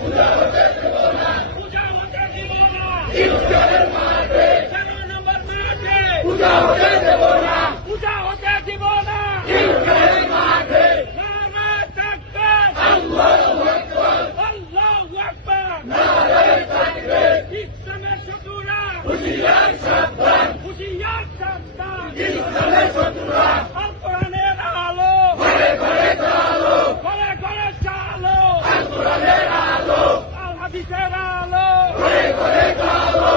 পূজা হতে দেব না। 13 নম্বর মাঠে পূজা হতে দেব না। ঈদগাহের মাঠে নারায়ে তাকবীর, আল্লাহু আকবার, আল্লাহু আকবার, নারায়ে তাকবীর। ইসলামের শত্রুরা হুঁশিয়ার সাবধান, ইসলামের শত্রুরা আল কোরআনের আলো ঘরে ঘরে চালো, আল কোরআনের আলো, আল হাদিসের আলো ঘরে ঘরে চালো।